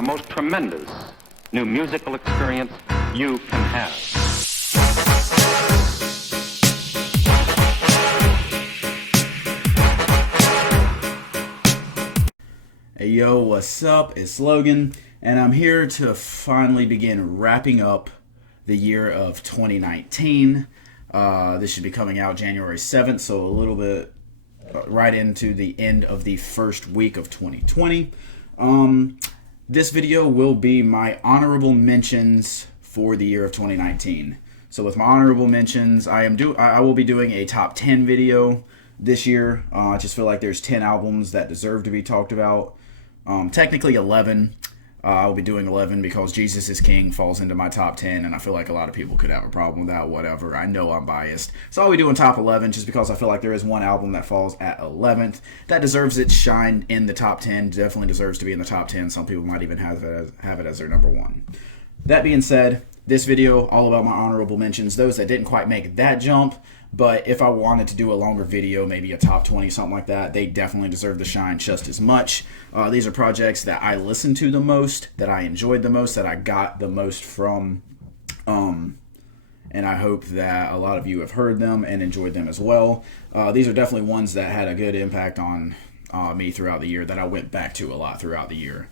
the most tremendous new musical experience you can have. Hey yo, what's up? It's Logan, and I'm here to finally begin wrapping up the year of 2019. This should be coming out January 7th, so a little bit right into the end of the first week of 2020. This video will be my honorable mentions for the year of 2019. So with my honorable mentions, I will be doing a top 10 video this year. I just feel like there's 10 albums that deserve to be talked about. Technically 11. I will be doing 11 because Jesus is King falls into my top 10, and I feel like a lot of people could have a problem with that, whatever. I know I'm biased. So I'll be doing top 11 just because I feel like there is one album that falls at 11th that deserves its shine in the top 10, definitely deserves to be in the top 10. Some people might even have it as their number one. That being said, this video, all about my honorable mentions, those that didn't quite make that jump, but if I wanted to do a longer video, maybe a top 20, something like that, they definitely deserve the shine just as much. These are projects that I listened to the most, that I enjoyed the most, that I got the most from, and I hope that a lot of you have heard them and enjoyed them as well. These are definitely ones that had a good impact on me throughout the year, that I went back to a lot throughout the year.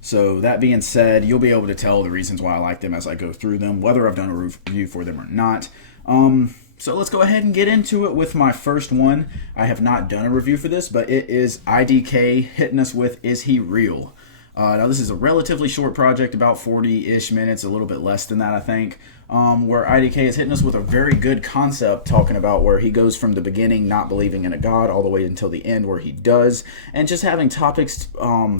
So that being said, you'll be able to tell the reasons why I like them as I go through them, whether I've done a review for them or not. So let's go ahead and get into it with my first one. I have not done a review for this, but it is IDK hitting us with Is He Real? Now this is a relatively short project, about 40-ish minutes, a little bit less than that I think, where IDK is hitting us with a very good concept, talking about where he goes from the beginning not believing in a God all the way until the end where he does, and just having topics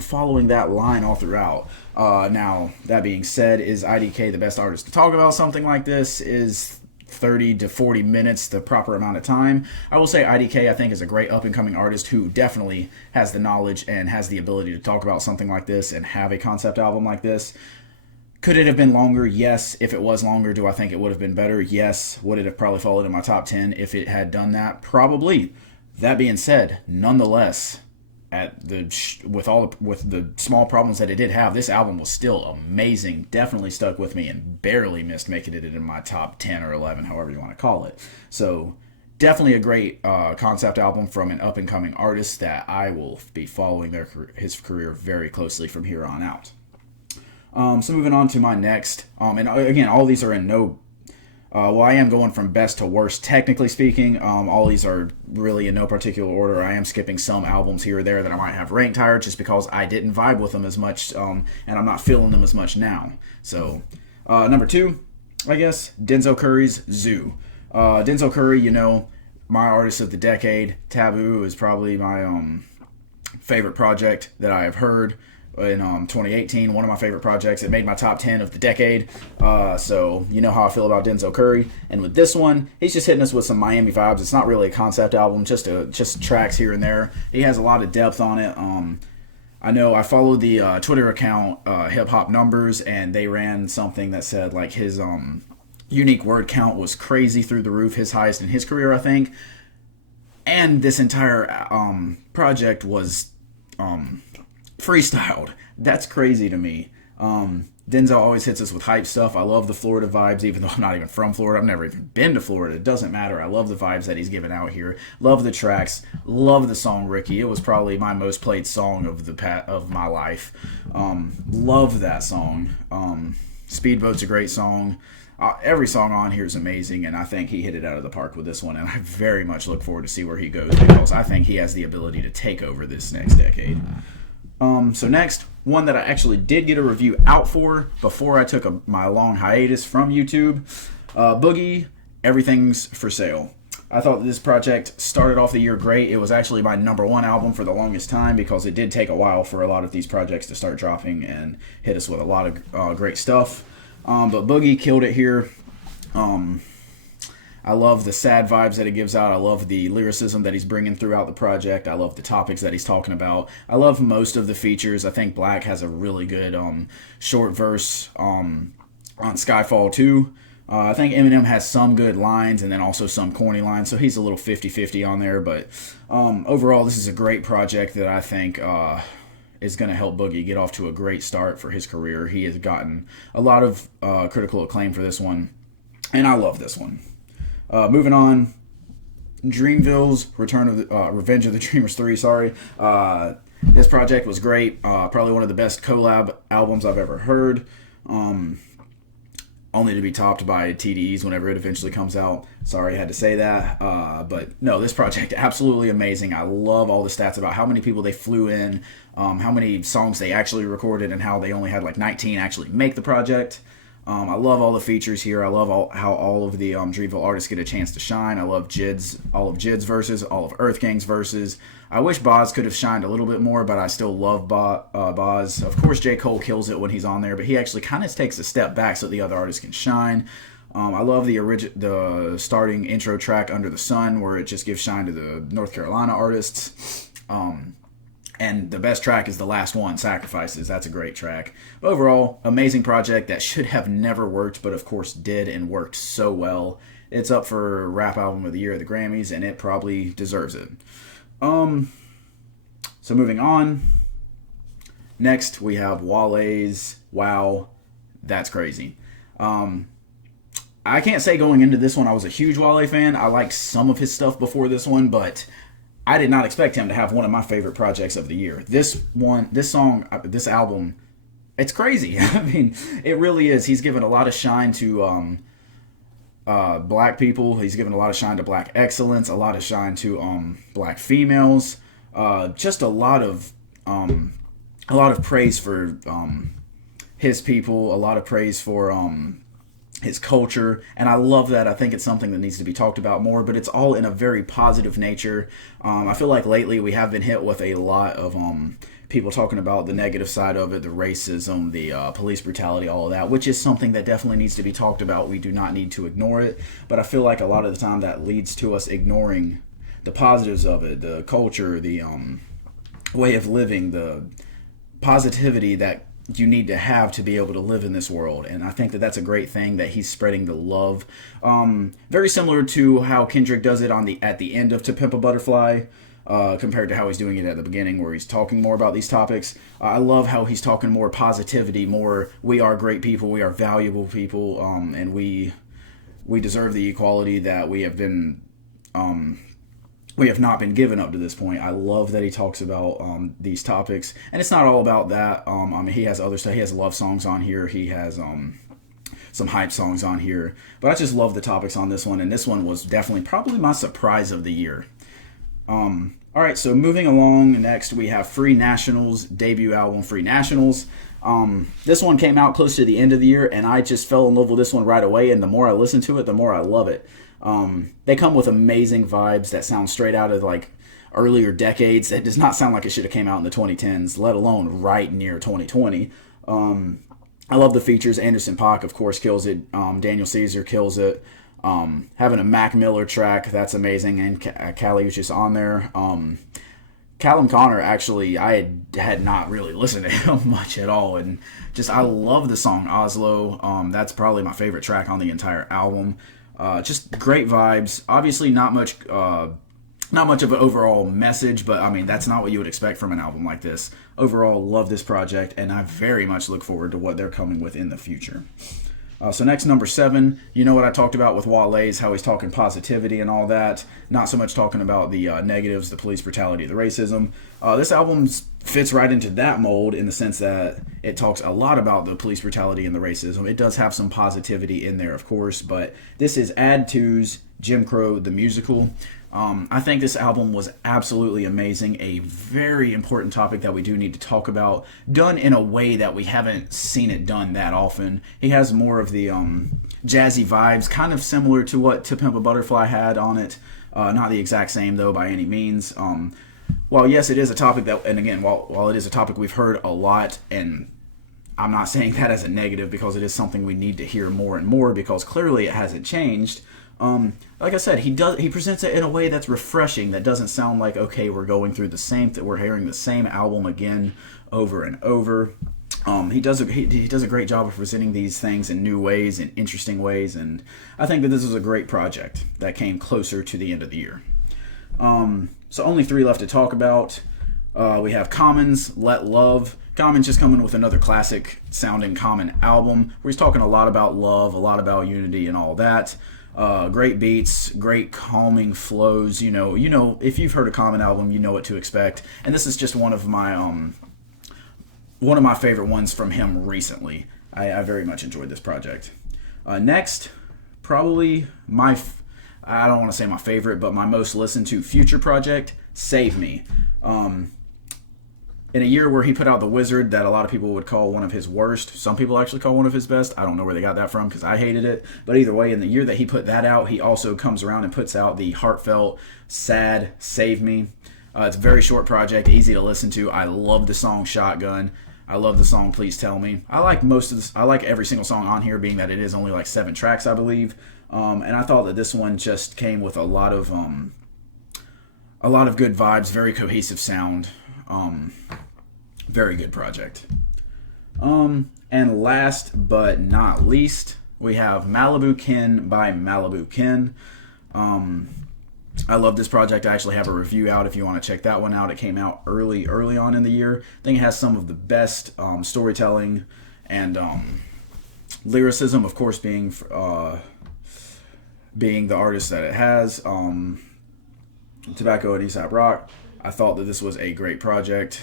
following that line all throughout. Now, that being said, is IDK the best artist to talk about something like this? Is 30 to 40 minutes the proper amount of time? I will say IDK, I think, is a great up-and-coming artist who definitely has the knowledge and has the ability to talk about something like this and have a concept album like this. Could it have been longer? Yes. If it was longer, do I think it would have been better? Yes. Would it have probably fallen in my top 10 if it had done that? Probably. That being said, nonetheless, with the small problems that it did have, this album was still amazing. Definitely stuck with me and barely missed making it in my top 10 or 11, however you want to call it. So definitely a great concept album from an up-and-coming artist that I will be following his career very closely from here on out. So moving on to my next, and again, all these are in no I am going from best to worst, technically speaking. All these are really in no particular order. I am skipping some albums here or there that I might have ranked higher just because I didn't vibe with them as much, and I'm not feeling them as much now. So, number 2, I guess, Denzel Curry's Zoo. Denzel Curry, my artist of the decade. Taboo is probably my favorite project that I have heard in 2018, one of my favorite projects. It made my top 10 of the decade, so you know how I feel about Denzel Curry. And with this one, he's just hitting us with some Miami vibes. It's not really a concept album, just tracks here and there. He has a lot of depth on it. I know I followed the Twitter account Hip Hop Numbers, and they ran something that said like his unique word count was crazy through the roof, his highest in his career, I think. And this entire project was freestyled. That's crazy to me. Denzel always hits us with hype stuff. I love the Florida vibes, even though I'm not even from Florida. I've never even been to Florida. It doesn't matter. I love the vibes that he's giving out here. Love the tracks. Love the song Ricky. It was probably my most played song of my life. Love that song. Speedboat's a great song. Every song on here is amazing, and I think he hit it out of the park with this one, and I very much look forward to see where he goes because I think he has the ability to take over this next decade. So next, one that I actually did get a review out for before I took my long hiatus from YouTube, Boogie, Everything's for Sale. I thought this project started off the year great. It was actually my number 1 album for the longest time because it did take a while for a lot of these projects to start dropping and hit us with a lot of great stuff. But Boogie killed it here. I love the sad vibes that it gives out. I love the lyricism that he's bringing throughout the project. I love the topics that he's talking about. I love most of the features. I think Black has a really good short verse on Skyfall 2. I think Eminem has some good lines and then also some corny lines, so he's a little 50-50 on there. But overall, this is a great project that I think is going to help Boogie get off to a great start for his career. He has gotten a lot of critical acclaim for this one, and I love this one. Moving on, Dreamville's Revenge of the Dreamers 3. Sorry, this project was great. Probably one of the best collab albums I've ever heard. Only to be topped by TDE's whenever it eventually comes out. Sorry I had to say that. But no, this project, absolutely amazing. I love all the stats about how many people they flew in, how many songs they actually recorded, and how they only had like 19 actually make the project. I love all the features here. I love how all of the Dreamville artists get a chance to shine. I love all of Jid's verses, all of Earth Gang's verses. I wish Boz could have shined a little bit more, but I still love Boz. Of course, J. Cole kills it when he's on there, but he actually kind of takes a step back so the other artists can shine. I love the starting intro track, Under the Sun, where it just gives shine to the North Carolina artists. And the best track is the last one, Sacrifices. That's a great track. But overall, amazing project that should have never worked, but of course did and worked so well. It's up for Rap Album of the Year at the Grammys, and it probably deserves it. So moving on. Next, we have Wale's Wow, That's Crazy. I can't say going into this one I was a huge Wale fan. I liked some of his stuff before this one, but I did not expect him to have one of my favorite projects of the year. This album, it's crazy. I mean, it really is. He's given a lot of shine to black people. He's given a lot of shine to black excellence, a lot of shine to black females. Just a lot of praise for his people, a lot of praise for his culture, and I love that. I think it's something that needs to be talked about more, but it's all in a very positive nature. I feel like lately we have been hit with a lot of people talking about the negative side of it, the racism, the police brutality, all of that, which is something that definitely needs to be talked about. We do not need to ignore it, but I feel like a lot of the time that leads to us ignoring the positives of it, the culture, the way of living, the positivity that you need to have to be able to live in this world. And I think that that's a great thing that he's spreading the love. Very similar to how Kendrick does it at the end of To Pimp a Butterfly, compared to how he's doing it at the beginning, where he's talking more about these topics. I love how he's talking more positivity, more we are great people, we are valuable people, and we deserve the equality that we have not been given up to this point. I love that he talks about these topics, and it's not all about that. I mean, he has other stuff. He has love songs on here. He has some hype songs on here. But I just love the topics on this one, and this one was definitely probably my surprise of the year. All right, so moving along, next we have Free National's debut album, Free Nationals. This one came out close to the end of the year, and I just fell in love with this one right away, and the more I listen to it, the more I love it. They come with amazing vibes that sound straight out of like earlier decades. It does not sound like it should have came out in the 2010s, let alone right near 2020. I love the features. Anderson .Paak, of course, kills it. Daniel Caesar kills it. Having a Mac Miller track, that's amazing. And Cali was just on there. Callum Connor, actually, I had not really listened to him much at all. And just, I love the song Oslo. That's probably my favorite track on the entire album. Just great vibes. Obviously, not much of an overall message, but I mean, that's not what you would expect from an album like this. Overall, love this project, and I very much look forward to what they're coming with in the future. So next, number 7, you know what I talked about with Wale's, how he's talking positivity and all that, not so much talking about the negatives, the police brutality, the racism. This album fits right into that mold in the sense that it talks a lot about the police brutality and the racism. It does have some positivity in there, of course, but this is Add 2's Jim Crow, the musical. I think this album was absolutely amazing, a very important topic that we do need to talk about, done in a way that we haven't seen it done that often. He has more of the jazzy vibes, kind of similar to what To Pimp a Butterfly had on it. Not the exact same, though, by any means. While, yes, it is a topic that, and again, while it is a topic we've heard a lot, and I'm not saying that as a negative because it is something we need to hear more and more because clearly it hasn't changed. Like I said, he presents it in a way that's refreshing, that doesn't sound like, okay, we're going through the same, that we're hearing the same album again over and over. He does a great job of presenting these things in new ways, in interesting ways, and I think that this was a great project that came closer to the end of the year. So only 3 left to talk about. We have Common's Let Love. Common's just coming with another classic sounding Common album where he's talking a lot about love, a lot about unity and all that. Great beats, great calming flows. You know, if you've heard a Common album, you know what to expect. And this is just one of my favorite ones from him recently. I very much enjoyed this project. Next, probably I don't want to say my favorite, but my most listened to future project, Save Me. In a year where he put out The Wizard that a lot of people would call one of his worst, some people actually call one of his best. I don't know where they got that from because I hated it. But either way, in the year that he put that out, he also comes around and puts out the heartfelt, sad Save Me. It's a very short project, easy to listen to. I love the song Shotgun. I love the song Please Tell Me. I like every single song on here, being that it is only like 7 tracks, I believe. And I thought that this one just came with a lot of good vibes, very cohesive sound. Very good project. And last but not least, we have Malibu Ken by Malibu Ken. I love this project. I actually have a review out if you want to check that one out. It came out early on in the year. I think it has some of the best storytelling and lyricism, of course, being the artist that it has. Tobacco and A$AP Rock. I thought that this was a great project.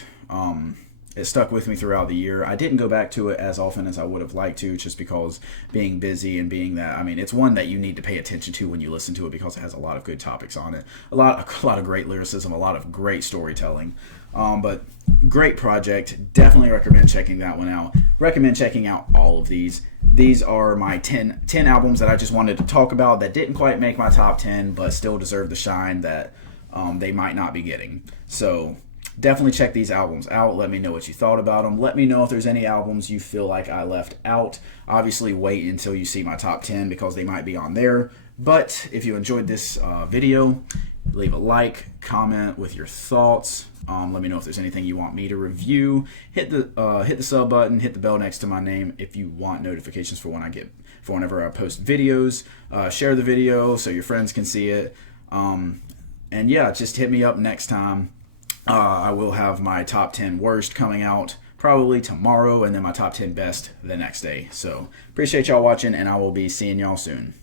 It stuck with me throughout the year. I didn't go back to it as often as I would have liked to, just because being busy and being that, I mean, it's one that you need to pay attention to when you listen to it because it has a lot of good topics on it. A lot of great lyricism, a lot of great storytelling. But great project. Definitely recommend checking that one out. Recommend checking out all of these. These are my 10 albums that I just wanted to talk about that didn't quite make my top 10, but still deserve the shine that they might not be getting. So definitely check these albums out. Let me know what you thought about them. Let me know if there's any albums you feel like I left out. Obviously, wait until you see my top 10 because they might be on there. But if you enjoyed this video, leave a like, comment with your thoughts. Let me know if there's anything you want me to review. Hit the sub button. Hit the bell next to my name if you want notifications for whenever I post videos. Share the video so your friends can see it. And yeah, just hit me up next time. I will have my top 10 worst coming out probably tomorrow, and then my top 10 best the next day. So appreciate y'all watching, and I will be seeing y'all soon.